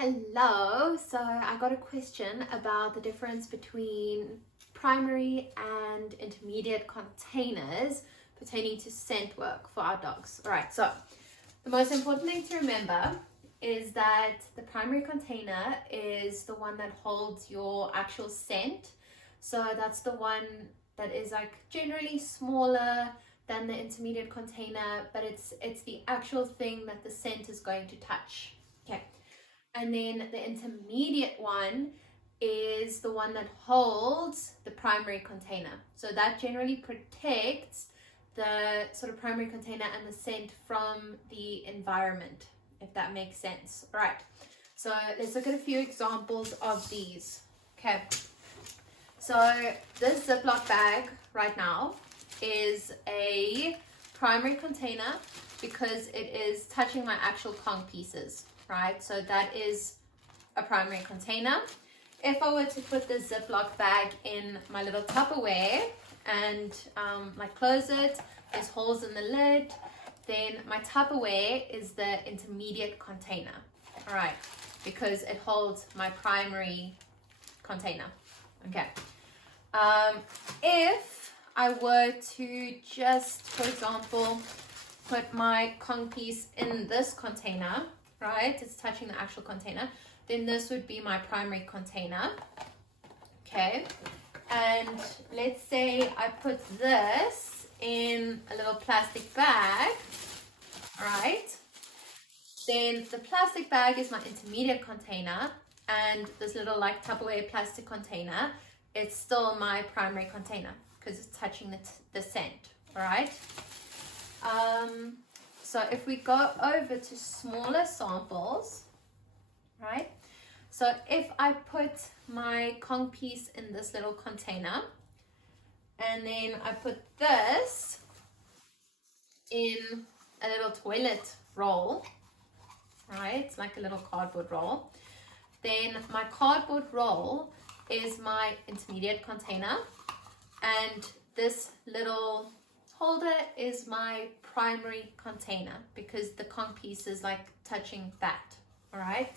Hello, so I got a question about the difference between primary and intermediate containers pertaining to scent work for our dogs. All right, so the most important thing to remember is that the primary container is the one that holds your actual scent. So that's the one that is like generally smaller than the intermediate container, but it's the actual thing that the scent is going to touch. Okay. And then the intermediate one is the one that holds the primary container. So that generally protects the sort of primary container and the scent from the environment, if that makes sense. All right, so let's look at a few examples of these. Okay, so this Ziploc bag right now is a primary container because it is touching my actual Kong pieces. Right, so that is a primary container. If I were to put the Ziploc bag in my little Tupperware and like close it, there's holes in the lid, then my Tupperware is the intermediate container. All right, because it holds my primary container. Okay. If I were to just, for example, put my Kong piece in this container, right, it's touching the actual container, then this would be my primary container. Okay, and let's say I put this in a little plastic bag, right, then the plastic bag is my intermediate container, and this little like Tupperware plastic container, it's still my primary container because it's touching the scent. All right. So if we go over to smaller samples, right? So if I put my Kong piece in this little container, and then I put this in a little toilet roll, right? It's like a little cardboard roll. Then my cardboard roll is my intermediate container, and this little holder is my primary container because the Kong piece is like touching that. All right.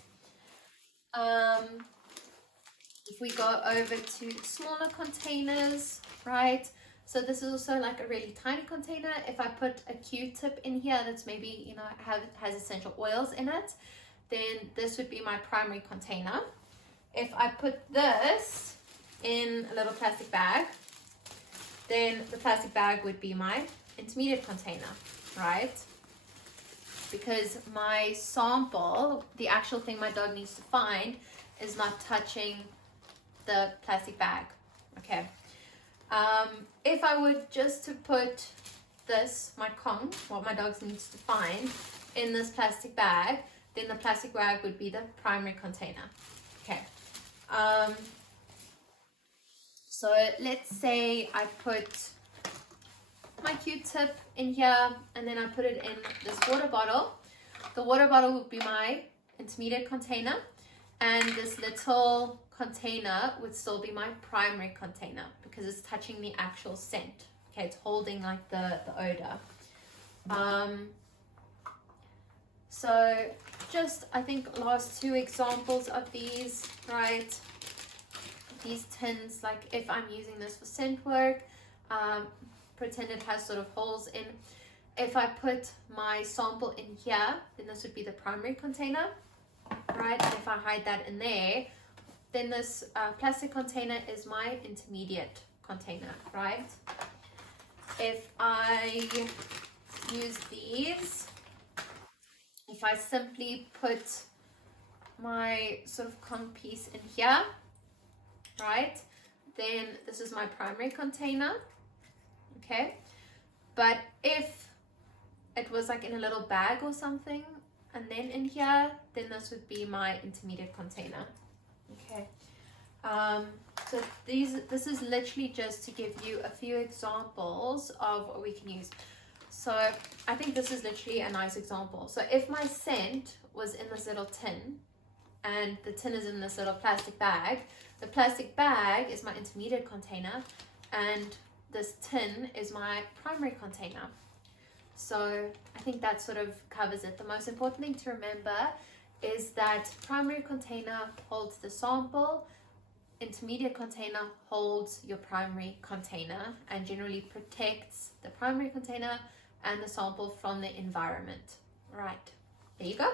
If we go over to smaller containers, right, so this is also like a really tiny container. If I put a Q-tip in here that's maybe, you know, has essential oils in it, then this would be my primary container. If I put this in a little plastic bag, then the plastic bag would be my intermediate container, right? Because my sample, the actual thing my dog needs to find, is not touching the plastic bag. Okay. If I were just to put this, my Kong, what my dog needs to find, in this plastic bag, then the plastic bag would be the primary container. Okay. So let's say I put my Q-tip in here and then I put it in this water bottle. The water bottle would be my intermediate container, and this little container would still be my primary container because it's touching the actual scent. Okay, it's holding like the odor. So just, I think, last two examples of these, right? These tins, like if I'm using this for scent work, pretend it has sort of holes in. If I put my sample in here, then this would be the primary container, right? And if I hide that in there, then this plastic container is my intermediate container, right? If I use these, if I simply put my sort of Kong piece in here, right, then this is my primary container. Okay, but if it was like in a little bag or something and then in here, then this would be my intermediate container. Okay, so this is literally just to give you a few examples of what we can use. So I think this is literally a nice example. So if my scent was in this little tin and the tin is in this little plastic bag, the plastic bag is my intermediate container and this tin is my primary container. So I think that sort of covers it. The most important thing to remember is that primary container holds the sample, intermediate container holds your primary container and generally protects the primary container and the sample from the environment. Right, there you go.